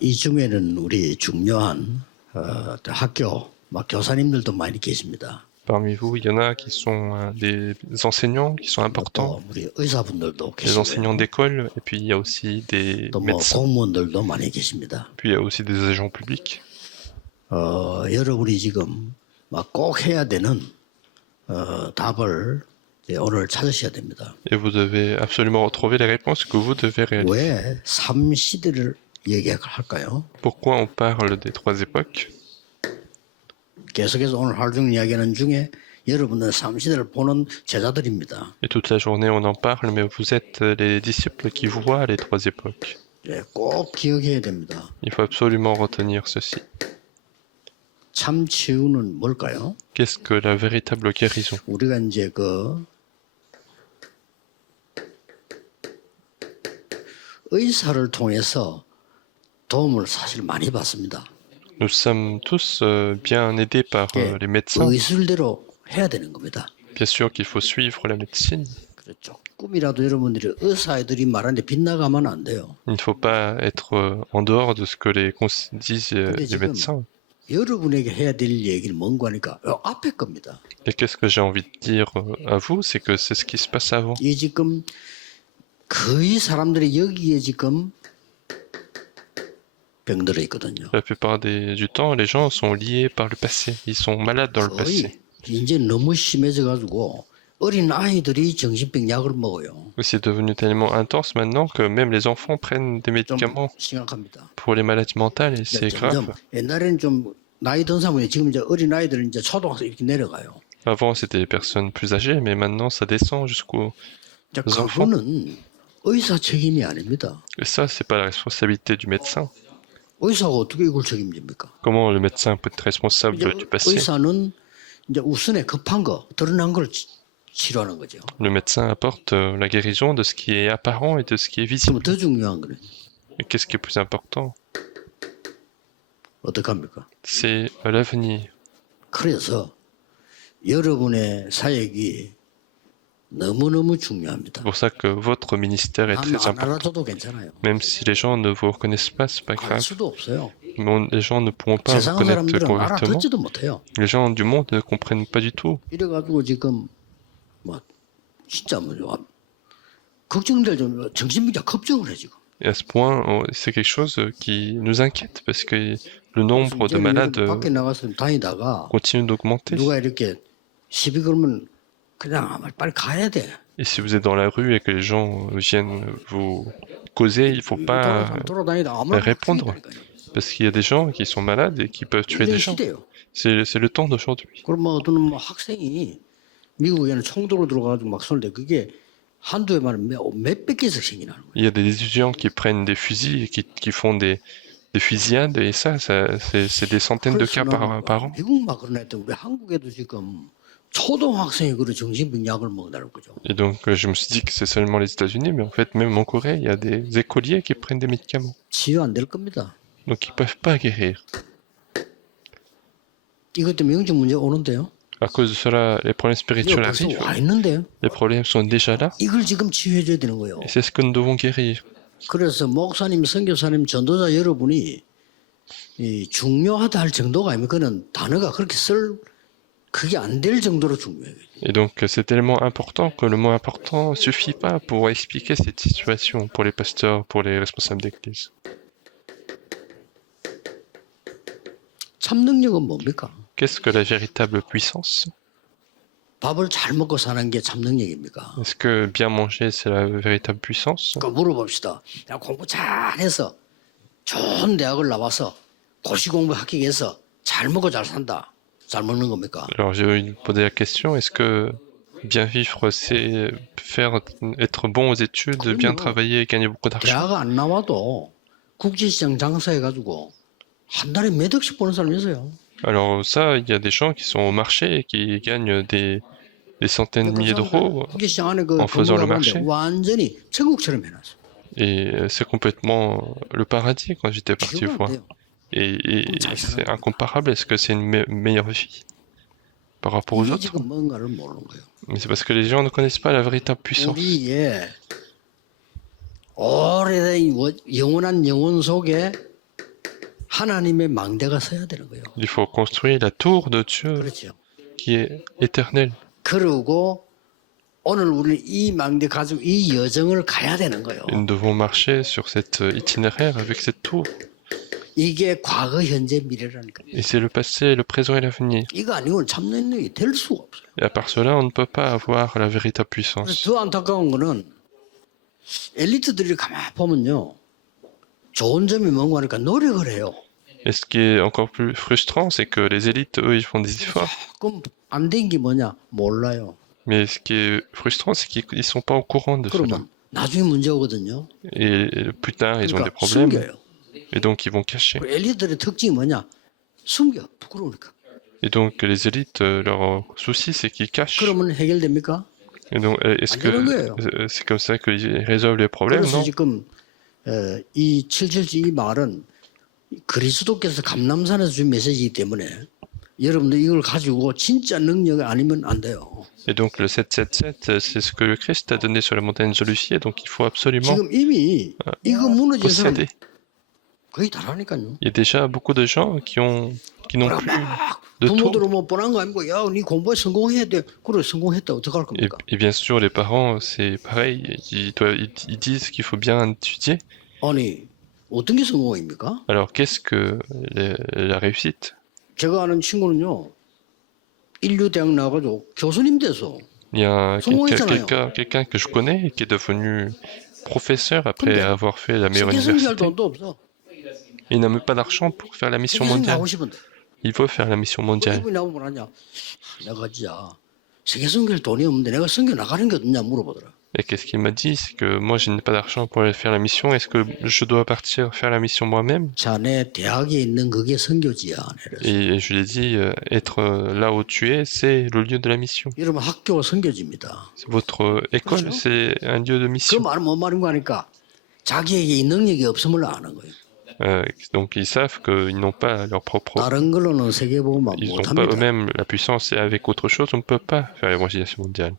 이 중에는 우리 중요한 학교 교사님들도 많이 계십니다. Parmi vous, il y en a qui sont des enseignants qui sont importants, 또 우리 의사분들도 des enseignants 계시고요. d'école, et puis il y a aussi des 또 médecins, 공무원들도 많이 계십니다. puis il y a aussi des agents publics. 여러분이 지금 꼭 해야 되는 답을 오늘 찾으셔야 됩니다. Et vous devez absolument retrouver les réponses que vous devez réaliser. 왜 3시대를 얘기할까요? Pourquoi on parle des trois époques? 계속해서 오늘 하루 종일 이야기하는 중에 여러분은 3시대를 보는 제자들입니다. Et toute la journée on en parle, mais vous êtes les disciples qui voient les trois époques. 꼭 기억해야 됩니다. Il faut absolument retenir ceci. 참 치유는 뭘까요? Qu'est-ce que la véritable guérison? 우리가 이제 의사를 통해서 도움을 사실 많이 받습니다. Nous sommes tous bien aidés par les médecins. 의술대로 해야 되는 겁니다. Bien sûr qu'il faut suivre la médecine. 조금이라도 여러분들이 의사들이 말하는데 빗나가면 안 돼요. Il ne faut pas être en dehors de ce que disent les médecins. 여러분에게 해야 될 얘기는 뭔가 하니까 앞에 겁니다. Et qu'est-ce que j'ai envie de dire à vous, c'est que c'est ce qui se passe avant. 이 지금 거의 사람들이 여기에 지금 병들어 있거든요. La plupart du temps, les gens sont liés par le passé. Ils sont malades dans le passé. 이제 너무 심해져 가지고 어린 아이들이 정신병 약을 먹어요. C'est devenu tellement intense maintenant que même les enfants prennent des médicaments 심각합니다. pour les maladies mentales et c'est grave. 옛날에는 좀 나이 든 사람이 지금 이제 어린 아이들은 이제 초등학생 이렇게 내려가요. Avant, c'était les personnes plus âgées, mais maintenant, ça descend jusqu'aux enfants. 그거는 의사 책임이 아닙니다. Et ça, c'est pas la responsabilité du médecin. 의사가 어떻게 이걸 책임집니까? Comment le médecin peut être responsable du passé? 의사는 이제 우선에 급한 거, 드러난 걸 치료하는 거죠. Le médecin apporte la guérison de ce qui est apparent et de ce qui est visible. 더 중요한 거는 Et qu'est-ce qui est plus important? 어떡합니까? C'est l'avenir. 그래서 여러분의 사역이 너무너무 중요합니다. C'est pour ça que votre ministère est très 안 important. 알아줘도 괜찮아요. Même si les gens ne vous reconnaissent pas, c'est pas 알 grave. 수도 없어요. Les gens ne pourront pas vous 세상 connaître 사람들은 correctement. 알아듣지도 못해요. Les gens du monde ne comprennent pas du tout. 이래가지고 지금 진짜 걱정될 정도로 정신병자 급증을 해 지금. Et à ce point, c'est quelque chose qui nous inquiète parce que le nombre de malades 밖에 나가서 다니다가 continue d'augmenter. 누가 이렇게 시비 걸면 그냥 빨리 가야 돼. Et si vous êtes dans la rue et que les gens viennent vous causer, il ne faut pas répondre. Parce qu'il y a des gens qui sont malades et qui peuvent tuer des gens. C'est le temps d'aujourd'hui. 그럼 어떤 학생이 미국에는 총도로 들어가가지고 막 쏘는데 그게 한두 해만 몇백 개씩 생기는 거예요. Il y a des étudiants qui prennent des fusils et qui font des fusillades et ça c'est des centaines de cas par an. 미국만 그런 애들 우리 한국에도 지금 초등학생이 그런 정신병 약을 먹는다는 거죠. Et donc je me suis dit que c'est seulement les États-Unis, mais en fait même en Corée, il y a des écoliers qui prennent des médicaments. 치유 안 될 겁니다. Donc ils peuvent pas guérir. 이것 때문에 영적 문제 오는데요. À cause de cela, les problèmes spirituels 벌써 arrivent. 와 있는데요. Les problèmes sont déjà là. 이걸 지금 치유해줘야 되는 거예요. Et c'est ce que nous devons guérir. 그래서 목사님, 선교사님, 전도자 여러분이 이 중요하다 할 정도가 아니면 그는 단어가 그렇게 그게 안 될 정도로 중요해요. Et donc c'est tellement important que le mot important suffit pas pour expliquer cette situation pour les pasteurs, pour les responsables d'église. 참 능력은 뭡니까? Qu'est-ce que la véritable puissance? 밥을 잘 먹고 사는 게 참 능력입니까? Est-ce que bien manger c'est la véritable puissance? 그 물어봅시다. 야, 공부 잘해서 좋은 대학을 나와서 고시 공부 합격해서 잘 먹고 잘 산다. 잘 먹는 겁니까? Alors j'ai envie de poser la question, est-ce que bien vivre c'est être bon aux études, bien travailler et gagner beaucoup d'argent? 대학 안 나와도 국제시장 장사해가지고 한 달에 몇 억씩 버는 사람이 있어요. Alors ça, il y a des gens qui sont au marché et qui gagnent des centaines de milliers d'euros en faisant le marché. 완전히 천국처럼 해놨어. Et c'est complètement le paradis quand j'étais parti voir. Et c'est incomparable, est-ce que c'est une meilleure vie par rapport aux autres? Mais c'est parce que les gens ne connaissent pas la véritable puissance. 오래된 영원한 영혼 속에 하나님의 망대가 서야 되는 거예요. Il faut construire la tour de Dieu 그렇죠. qui est éternelle. 그러고 오늘 우리는 이 망대 가지고 이 여정을 가야 되는 거예요. Et nous devons marcher sur cet itinéraire avec cette tour. 이게 과거, 현재, 미래라니까요. Et c'est le passé, le présent et l'avenir. 이거 아니고는 참는 능력이 될 수가 없어요. Et à part cela, on ne peut pas avoir la véritable 그래서 puissance. 더 안타까운 거는 엘리트들이 가만히 보면요. 좋은 점이 뭔가 하니까 노력을 해요. Et ce qui est encore plus frustrant, c'est que les élites, eux, ils font des efforts. 그럼 안 된 게 뭐냐? 몰라요. Mais ce qui est frustrant, c'est qu'ils ne sont pas au courant de cela. 그러면 나중에 문제 오거든요. Et plus tard, ils ont des 그러니까 problèmes. 숨겨요. Et donc, ils vont cacher. 그 엘리트들의 특징이 뭐냐? 숨겨. 부끄러우니까. Et donc, les élites, leur souci, c'est qu'ils cachent. 그러면 해결됩니까? Et donc, est-ce 안 되는 que 거예요. c'est comme ça qu'ils résolvent les problèmes, 그래서 non? 지금 이 777 이 말은 그리스도께서 감람산에서 준 메시지이기 때문에 여러분들 이걸 가지고 진짜 능력이 아니면 안 돼요. Et donc, le 777, c'est ce que le Christ a donné sur la montagne de Lucie. Donc, il faut absolument 지금 이미 이거 무너진 사람 posséder. 거의 다라니까요. Il y a déjà beaucoup de gens qui n'ont plus de tour. 부모들은 뭐 뻔한 거 아니고 야, 네 공부에 성공해야 돼. 그래 성공했다. 어떡할 Et, 겁니까? et bien sûr, les parents, c'est pareil. Ils disent qu'il faut bien étudier. 아니 어떤 게 성공입니까? Alors, qu'est-ce que la réussite? 제가 아는 친구는요. 인류대학 나가지고 교수님 돼서 Il y a 성공했잖아요. quelqu'un que je connais qui est devenu professeur après 근데 avoir fait la meilleure 세계선교할 université. 돈도 없어. Il n'a même pas d'argent pour faire la mission 세계선 mondiale. 나오고 싶은데. Il veut faire la mission mondiale. 이분이 나보고 뭐라냐? 내가 진짜 세계선교할 돈이 없는데 내가 선교 나가는 게 어딨냐 물어보더라. Et qu'est-ce qu'il m'a dit? C'est que moi, je n'ai pas d'argent pour aller faire la mission. Est-ce que je dois partir faire la mission moi-même? 자네 대학에 있는 그게 선교지야. Et je lui ai dit, être là où tu es, c'est le lieu de la mission. 여러분 학교가 선교지입니다. Votre école, 그렇죠? c'est un lieu de 그 mission. 말은 뭔 말인 거 아니까 자기에게 이 능력이 없음을 아는 거예요. Donc ils savent qu'ils n'ont pas leur propre... 다른 걸로는 세계복음만 Ils n'ont pas 못합니다. eux-mêmes la puissance et avec autre chose, on ne peut pas faire l'évangélisation mondiale.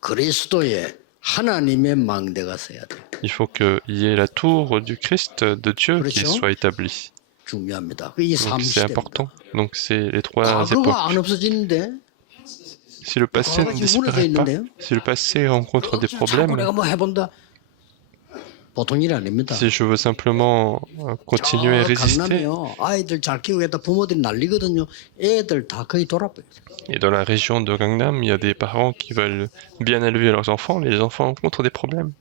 그리스도의 하나님의 망대가 서야 돼. Il faut qu'il y ait la tour du Christ, de Dieu, qui 그렇죠? soit établie. 중요합니다. 이게 Donc 삼 c'est 시대입니다. important. Donc c'est les trois 과거가 안 époques. 없어지는데 Si le passé ne disparaît pas, si le passé rencontre des 자꾸 problèmes, 내가 뭐 해본다. 보통 일 아닙니다. si je veux simplement continuer à 저 résister, 강남에요. 아이들 잘 키우겠다 부모들이 난리거든요. 애들 다 거의 돌아버려요. et dans la région de Gangnam, il y a des parents qui veulent bien élever leurs enfants, mais les enfants rencontrent des problèmes.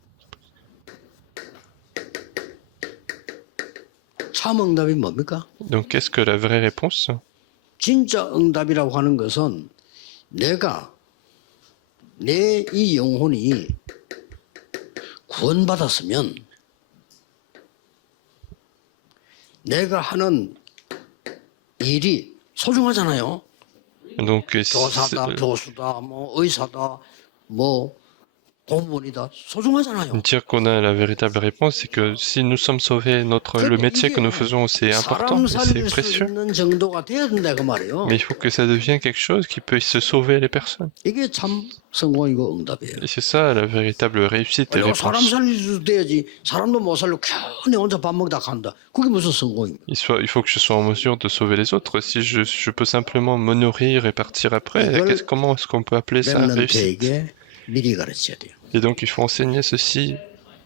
참 응답이 뭡니까? Donc qu'est-ce que la vraie réponse? 진짜 응답이라고 하는 것은 내가 내 이 영혼이 구원받았으면 내가 하는 일이 소중하잖아요. Donc 교사다, 교수다, 뭐 의사다, 뭐 공무원이다, 소중하잖아요. dire qu'on a la véritable réponse, c'est que si nous sommes sauvés, le métier que nous faisons, c'est important, 사람 et c'est 살릴 수 précieux. 있는 정도가 돼야 된다 그 말이에요. Mais il faut que ça devienne quelque chose qui peut se sauver les personnes. 이게 참 성공이고 응답이에요. Et c'est ça la véritable réussite et 내가 사람 réponse. 살릴 수 돼야지 사람도 못 살려 괜히 혼자 밥 먹다 간다. 그게 무슨 성공입니까? Il faut que je sois en mesure de sauver les autres. Si je peux simplement me nourrir et partir après, comment est-ce qu'on peut appeler ça réussite? 렘넌트에게 미리 가르쳐야 돼요. Et donc il faut enseigner ceci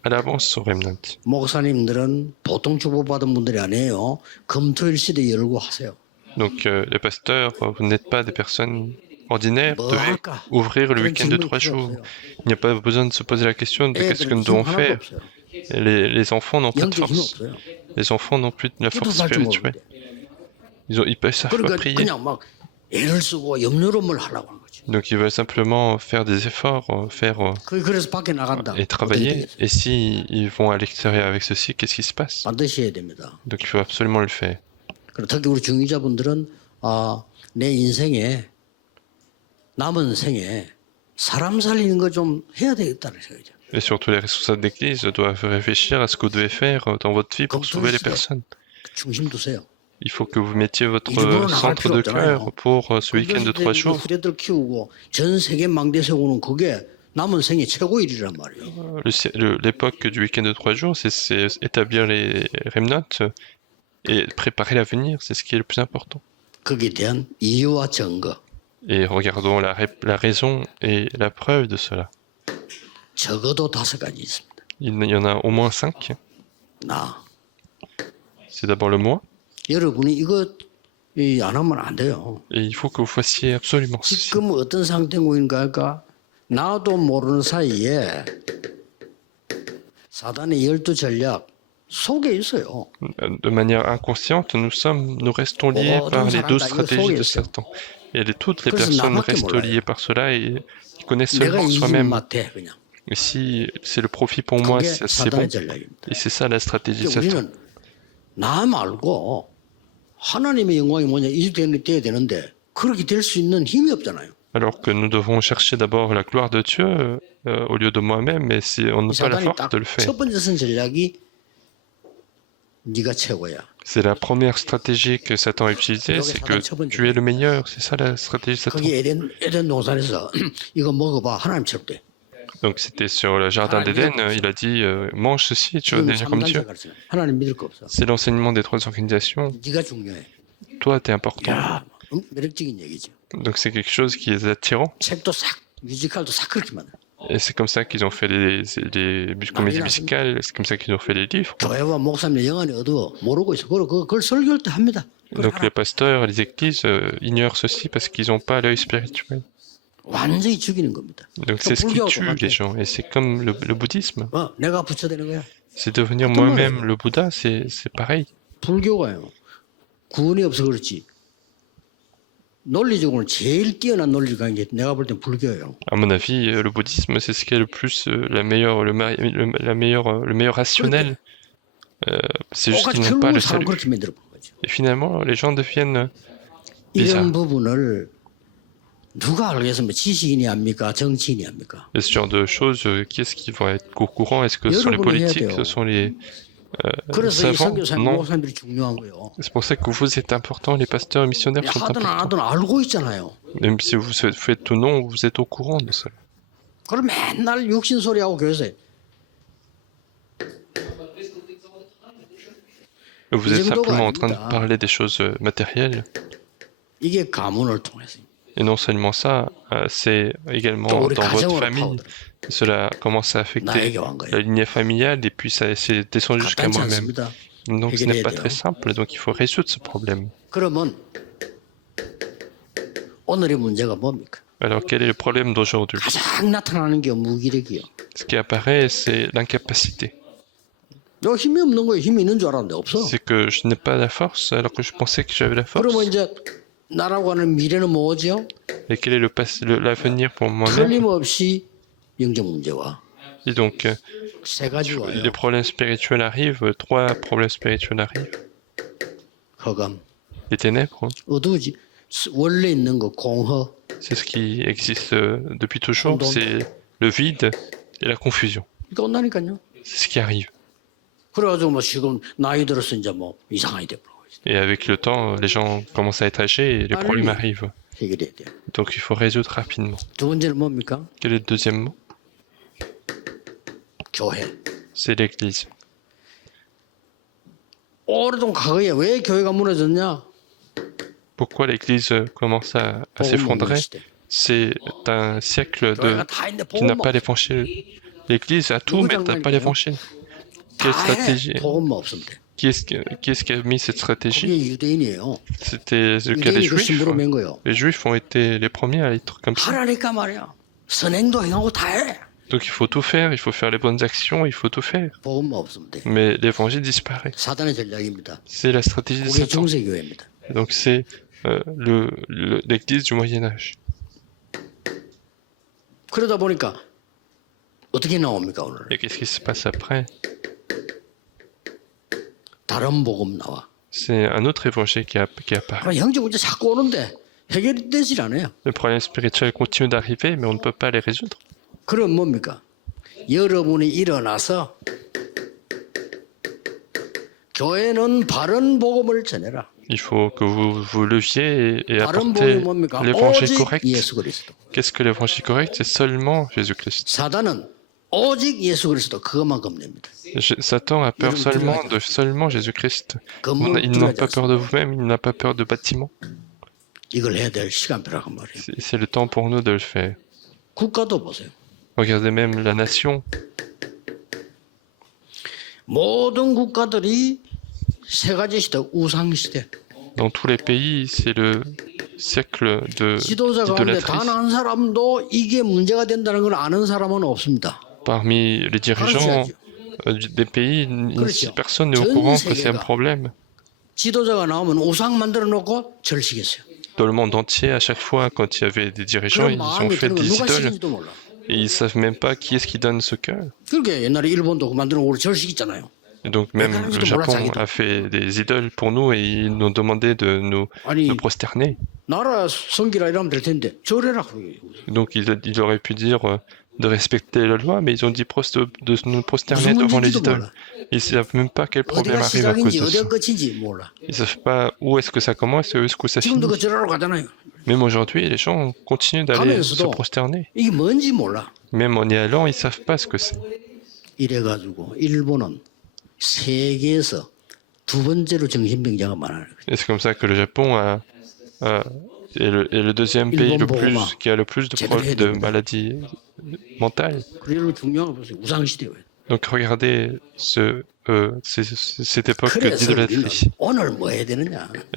à l'avance au remnant. 목사님들은 보통 축복받은 분들이 아니에요. 금토일 시대 열고 하세요. Donc les pasteurs, vous n'êtes pas des personnes ordinaires, 뭐 vous devez 할까? ouvrir le 그런 week-end de 질문이 3 필요 jours. 없어요. Il n'y a pas besoin de se poser la question de qu'est-ce que 애들은 nous 힘 devons 하나도 faire. 없어요. Les enfants n'ont pas de 영적 힘 force. 없어요. Les enfants n'ont plus de la force 기도도 할줄 spirituelle. 모르는데. Ils savent pas 그러니까 prier. 그냥 막 애를 쓰고 염려로움을 하려고 하는 거지. Donc ils veulent simplement faire des efforts, 그래서 밖에 나간다. et travailler. Et si ils vont à l'extérieur avec ceci, qu'est-ce qui se passe? 반드시 해야 됩니다. Donc il faut absolument le faire. 그리고 특히 우리 중위자분들은 내 인생에 남은 생에 사람 살리는 거 좀 해야 되겠다는 생각이죠. Et surtout les responsables d'église doivent réfléchir à ce que vous devez faire dans votre vie pour sauver les personnes. 중심 두세요. Il faut que vous mettiez votre 일본은 나갈 centre 필요 de 없잖아요. cœur pour ce week-end de 3 jours. 후대들 키우고 전 세계 망대 세우는 그게 남은 생애 최고 일이란 말이에요. L'époque du week-end de 3 jours, c'est établir les remnants et préparer l'avenir, c'est ce qui est le plus important. 거기에 대한 이유와 증거. Et regardons la raison et la preuve de cela. 적어도 5가지 있습니다. Il y en a au moins 5. 나. C'est d'abord le moi, 여러분이 이거 안 하면 안 돼요. et il faut que vous fassiez absolument ceci. 지금 어떤 상태인가 할까? 나도 모르는 사이에 사단의 12전략 속에 있어요. De manière inconsciente, nous restons liés par les 12 stratégies de Satan. Et toutes les personnes restent liées par cela et ils connaissent 내가 seulement 이기면 soi-même. 맞대 그냥. Et si c'est le profit pour moi, 그게 c'est bon. 사단의 전략입니다. Et c'est ça la stratégie de Satan. 우리는 나 말고 하나님의 영광이 뭐냐 이직되어야 되는데 그렇게 될 수 있는 힘이 없잖아요. Alors que nous devons chercher d'abord la gloire de Dieu au lieu de moi-même, mais si on n'a pas la 사단이 force 딱 de le faire. 첫 번째 쓴 전략이 네가 최고야. C'est la première stratégie que Satan a utilisée, c'est que tu es le meilleur. C'est ça la stratégie de Satan. 거기 에덴 동산에서 이거 먹어봐 하나님처럼 돼. Donc c'était sur le jardin d'Éden, il a dit mange ceci et tu vas 지금 devenir comme 3단 Dieu. 가르쳐. 하나님 믿을 거 없어. C'est l'enseignement des 3 organisations. 네가 중요해. Toi, t'es important. 야, 매력적인 얘기죠. Donc c'est quelque chose qui est attirant. 책도 싹 뮤지컬도 싹 그렇게 만들어. Et c'est comme ça qu'ils ont fait les comédies musicales, c'est comme ça qu'ils ont fait les livres. 교회와 목사님 영안이 어두워 모르고 있어. 그걸 설교할 때 합니다. Donc les pasteurs, les églises ignorent ceci parce qu'ils n'ont pas l'œil spirituel. 완전히 죽이는 겁니다. Donc c'est ce qui tue les gens. Et c'est comme le bouddhisme. 내가 부처되는 거야. C'est devenir moi-même le Bouddha, c'est pareil. 불교가요. 구원이 없어 그렇지. 논리적으로는 제일 뛰어난 논리가 이제 내가 볼 땐 불교예요. À mon avis, le bouddhisme, c'est ce qui est le plus le meilleur rationnel. C'est juste qu'ils n'ont pas le salut. 그렇게 만들어 본 거죠. Et finalement, les gens deviennent 이런 bizarres. 부분을 누가 알겠습니까? 지식인이 합니까? 정치인이 합니까? Et ce genre de choses, qui est-ce qui vont être au courant? Est-ce que ce sont les politiques? Ce sont les 그래서 이 savants? 선교사님, Non. 목사님들이 중요한 거예요. C'est pour ça que vous êtes important, les pasteurs et missionnaires sont 하든 안 importants. 하든 알고 있잖아요. Même si vous faites ou non, vous êtes au courant de ça. 그럼 맨날 육신 소리하고 교회에서 Vous êtes simplement en train de parler des choses matérielles. 이게 가문을 통해서 Et non seulement ça, c'est également dans votre famille. Cela commence à affecter la lignée familiale et puis ça s'est descendu jusqu'à moi-même. Donc ce n'est pas très simple, donc il faut résoudre ce problème. 그러면 오늘의 문제가 뭡니까? Alors quel est le problème d'aujourd'hui? 가장 나타나는 게 무기력이요. Ce qui apparaît, c'est l'incapacité. 너 힘이 없는 거예요. 힘이 있는 줄 알았는데 없어. C'est que je n'ai pas la force alors que je pensais que j'avais la force. 그러면 이제 나라고 하는 미래는 뭐죠? Et quel est l'avenir pour moi-même? 틀림없이 영적 문제와 Et donc, 세 가지 와요. les problèmes spirituels arrivent, 3 problèmes spirituels arrivent. 허감, Les ténèbres, 어두우지. 원래 있는 거 공허. c'est ce qui existe depuis toujours, c'est le vide et la confusion. 이거 온다니까요. C'est ce qui arrive. 그래가지고 뭐 지금 나이 들어서 이제 뭐 이상하게 돼버리고 있어. Et avec le temps, les gens commencent à être âgés et les problèmes arrivent. 해결해야 돼. Donc il faut résoudre rapidement. 두 번째는 뭡니까? Quel est le deuxième mot? 교회. C'est l'église. 오래동 과거에 왜 교회가 무너졌냐? Pourquoi l'église commence à s'effondrer? C'est un siècle 교회가 다 있는데 qui n'a 복음 pas l'évangile. L'église a tout, mais n'a pas l'évangile. Quelle stratégie? 복음만 없으면 돼. Qui est-ce qui a mis cette stratégie? 그게 유대인이에요. C'était le cas des 유대인이 그 Juifs. 신부로 맨 거예요. Les Juifs ont été les premiers à être comme ça. 하라니까 말이야. 선행도 행하고 다 해. Donc il faut tout faire, il faut faire les bonnes actions, il faut tout faire. 복음만 없으면 돼. Mais l'évangile disparaît. 사단의 전략입니다. C'est la stratégie de 그게 Satan. 중세교회입니다. Donc c'est l'église du Moyen-Âge. 그러다 보니까 어떻게 나옵니까 오늘? Et qu'est-ce qui se passe après? 다른 복음 나와. C'est un autre évangile qui apparaît. 그럼 영적 문제 자꾸 오는데 해결이 되질 않아요. Le problème spirituel continue d'arriver, mais on ne peut pas les résoudre. 그럼 뭡니까? 여러분이 일어나서 교회는 바른 복음을 전해라. Il faut que vous leviez et 다른 복음이 apportez 뭡니까? l'évangile 오직 correct. 예수 그리스도. Qu'est-ce que l'évangile correct? C'est seulement Jésus-Christ. 사단은 오직 예수 그리스도 그것만 겁냅니다. Satan a peur seulement de seulement Jésus-Christ. Il n'a pas peur de vous-même, il n'a pas peur de bâtiments. 이걸 해야 될 시간표라고 말이에요. C'est le temps pour nous de le faire. 국가도 보세요. Regardez même la nation. 모든 국가들이 세 가지 시대, 우상 시대. Dans tous les pays, c'est le siècle 지도자 가운데 d'idolâtrie. 단 한 사람도 이게 문제가 된다는 걸 아는 사람은 없습니다. Parmi les dirigeants des pays, personne n'est au courant que c'est un problème. 지도자가 나오면 우상 만들어 놓고 절식했어요. Dans le monde entier, à chaque fois, quand il y avait des dirigeants, ils ont fait des 누가 idoles. 시킨지도 몰라. Et ils savent même pas qui est-ce qui donne ce cœur. 그러게 옛날에 일본도 그 만들어 놓고 절식 있잖아요. Et donc même le Japon a fait des idoles pour nous et ils nous demandaient de nous prosterner. 나라 성기라 이러면 될 텐데 절해라. Donc ils auraient pu dire de respecter la loi, mais ils ont dit de nous prosterner devant les idoles. Ils savent même pas quel problème arrive à cause de ça. Ils savent pas où est-ce que ça commence et où est-ce que ça finit. Même aujourd'hui, les gens continuent d'aller se prosterner. Même en y allant, ils savent pas ce que c'est. 이래가지고 일본은 세계에서 두 번째로 정신병자가 많아요. Et c'est comme ça que le Japon est le deuxième pays qui a le plus de problèmes de maladies mentales. Donc regardez cette époque d'idolâtrie.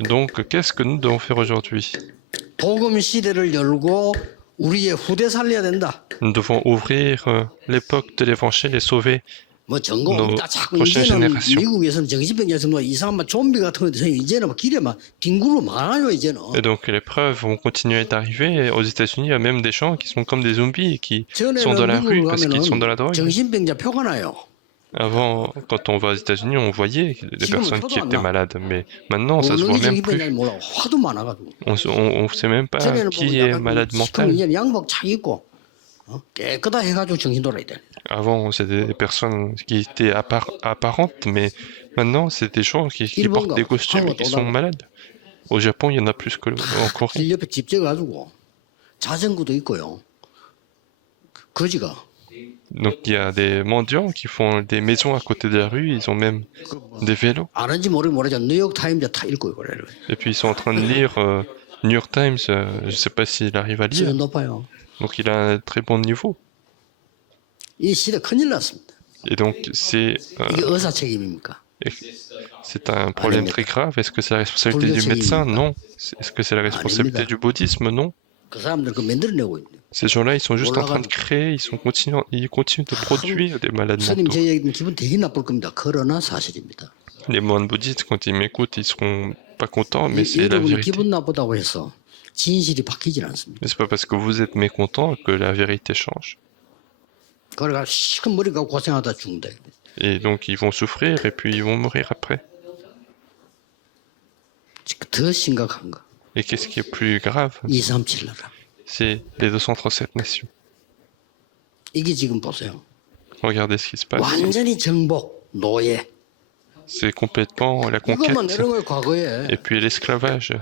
Donc qu'est-ce que nous devons faire aujourd'hui? Nous devons ouvrir l'époque de l'évangile et sauver 뭐 전공 자꾸 이제는 미국에서는 정신병자 정도 이상한 좀비 같은 거 이제는 길에 막 뒹굴고 많아요 이제는. Et donc les preuves vont continuer d'arriver. Aux États-Unis, il y a même des gens qui sont comme des zombies qui sont dans la rue parce qu'ils sont dans la drogue. 정신병자 표가 나요. Avant, quand on va aux États-Unis, on voyait des personnes qui étaient malades, mais maintenant, ça se voit même plus. On ne sait même pas qui est malade mental. Avant, c'était des personnes qui étaient apparentes, mais maintenant, c'est des gens qui portent des costumes et qui sont malades. Au Japon, il y en a plus que encore. Donc il y a des mendiants qui font des maisons à côté de la rue, ils ont même des vélos. Et puis ils sont en train de lire New York Times, je ne sais pas s'il arrive à lire. Donc il a un très bon niveau. Et donc c'est un problème très grave. Est-ce que c'est la responsabilité du médecin? Non. Est-ce que c'est la responsabilité du bouddhisme? Non. Ces gens-là, ils sont juste en train de créer, ils continuent de produire des malades mentaux. Les moines bouddhistes, quand ils m'écoutent, ils seront pas contents, mais c'est la vérité. Mais c'est pas parce que vous êtes mécontent que la vérité change. Et donc ils vont souffrir et puis ils vont mourir après. Et qu'est-ce qui est plus grave? C'est les 237 nations. Regardez ce qui se passe. C'est complètement la conquête. Et puis l'esclavage.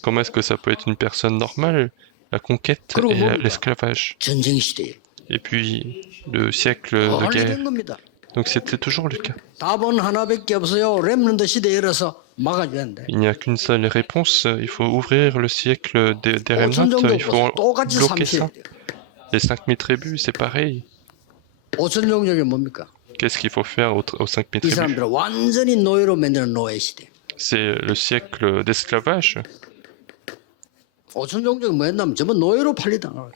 Comment est-ce que ça peut être une personne normale? La conquête et l'esclavage. Et puis le siècle de guerre. Donc c'était toujours le cas. Il n'y a qu'une seule réponse, il faut ouvrir le siècle des remnants, il faut bloquer ça. Les 5000 tribus, c'est pareil. Qu'est-ce qu'il faut faire aux 5000 tribus? C'est le siècle d'esclavage.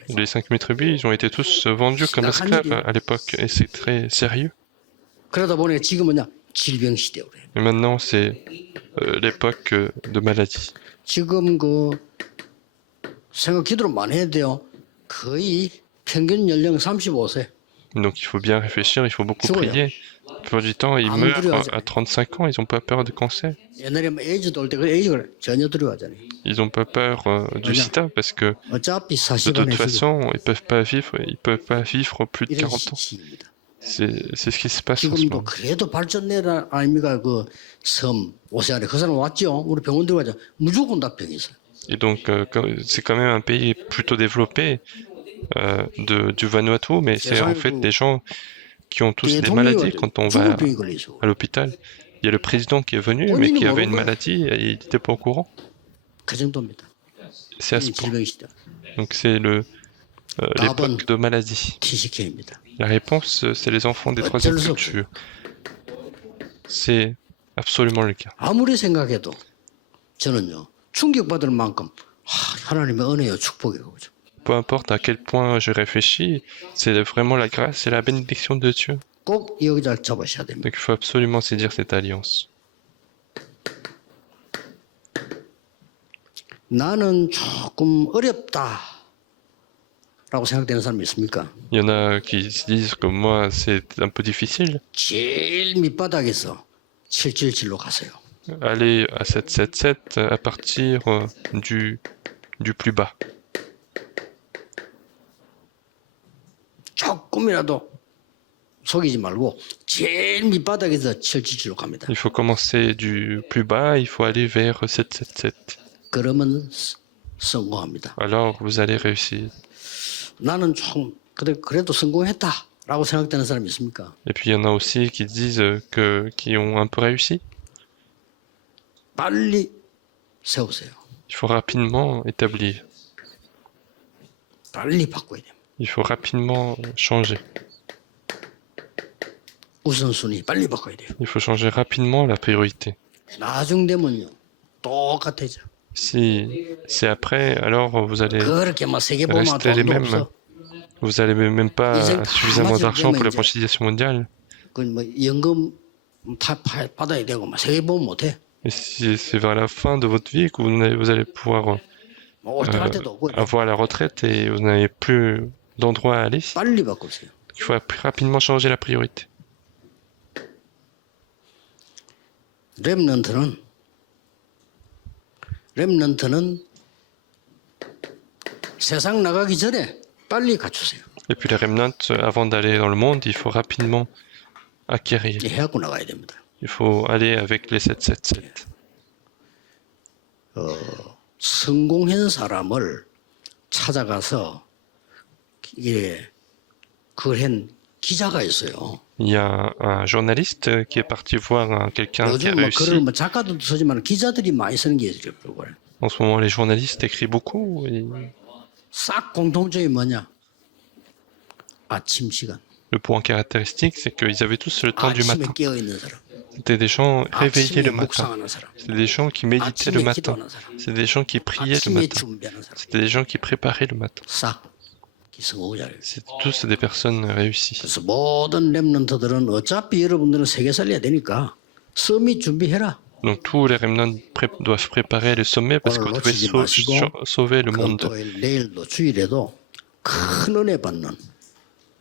Les 5000 tribus, ils ont été tous vendus comme esclaves à l'époque, et c'est très sérieux. Et maintenant, c'est l'époque de maladie. Donc il faut bien réfléchir, il faut beaucoup prier. La plupart du temps, ils meurent à 35 ans, ils n'ont pas peur du cancer. Ils n'ont pas peur du sida parce que de toute façon, ils peuvent pas vivre plus de 40 ans. C'est ce qui se passe en ce 지금도 moment. 그래도 발전내라 아닙니까? 그 섬 오세아니아 그 사람 왔죠. 우리 병원 들어가자. 무조건 다 병이 있어요. Et donc, c'est quand même un pays plutôt développé du Vanuatu, mais c'est en fait des gens qui ont tous des maladies quand on va 죽을 병이 걸리죠. à l'hôpital. Il y a le président qui est venu, mais qui avait une maladie et il n'était pas au courant. 그 정도입니다. C'est à ce 이 point. 질병 시대. Donc c'est l'époque de maladie. TCK입니다. La réponse, c'est les enfants des troisième cultures. C'est absolument le cas. 아무리 생각해도 저는요 충격받을 만큼 하나님의 은혜요 축복이고 그죠. Peu importe à quel point je réfléchis, c'est vraiment la grâce et la bénédiction de Dieu. 꼭 여기다 잡으셔야 됩니다. Donc il faut absolument saisir cette alliance. 나는 조금 어렵다라고 생각되는 사람이 있습니까? Il y en a qui se disent que moi c'est un peu difficile. 제일 밑바닥에서 777로 가세요. Aller à 777 à partir du plus bas. 조금이라도 속이지 말고 제일 밑바닥에서 777로 갑니다. Il faut commencer du plus bas, il faut aller vers 777. 그러면 성공합니다. Alors vous allez réussir. 나는 좀 그래도 성공했다라고 생각되는 사람이 있습니까? Et puis il y en a aussi qui disent qui ont un peu réussi. 빨리 세우세요. Il faut rapidement établir. 빨리 바꿔야 됩니다. Il faut rapidement changer. 우선순위 빨리 바꿔야 돼요. Il faut changer rapidement la priorité. 나중 되면요 똑같아져. Si c'est après, alors vous allez 그렇게 막 세계 보면 rester les 돈도 mêmes. 없어. Vous n'avez même pas suffisamment d'argent pour la franchisation mondiale. 그뭐 연금 받아야 되고 막 세계 보면 못해. Et si c'est vers la fin de votre vie que vous allez pouvoir 올 때 갈 때도 없고. avoir la retraite et vous n'avez plus d'endroit à aller, 빨리 바꾸세요. il faut plus rapidement changer la priorité. 렘넌트는 세상 나가기 전에 빨리 갖추세요. Et puis les remnants, avant d'aller dans le monde, il faut rapidement acquérir. 해갖고 나가야 됩니다. Il faut aller avec les 777. 성공한 사람을 찾아가서 이게 그걸 한 기자가 있어요. Il y a un journaliste qui est parti voir quelqu'un qui a 요즘 뭐 réussi. 글을 뭐 작가들도 쓰지만 기자들이 많이 쓰는 게 있어요. 그걸. En ce moment, les journalistes écrivent beaucoup. 싹 공통점이 뭐냐? 아침 시간. Le point caractéristique, c'est qu'ils avaient tous le temps du 아침에 matin. 깨어 있는 사람. C'était des gens réveillés 아침에 le matin. 묵상하는 사람. C'était des gens qui méditaient le 아침에 matin. 기도하는 사람. C'était des gens qui priaient le 아침에 matin. 준비하는 사람. C'était des gens qui préparaient le matin. 싹 기성오자를. C'est tous des personnes réussies. 그래서 모든 렘넌트들은 어차피 여러분들은 세계 살려야 되니까 서밋 준비해라. Donc tous les remnants doivent préparer le sommet parce que vous devez sauver le monde. 내일도 주일에도 큰 은혜 받는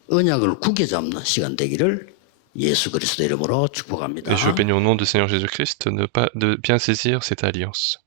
언약을 굳게 잡는 시간 되기를 예수 그리스도 이름으로 축복합니다. Et je bénis au nom du Seigneur Jésus-Christ de bien saisir cette alliance.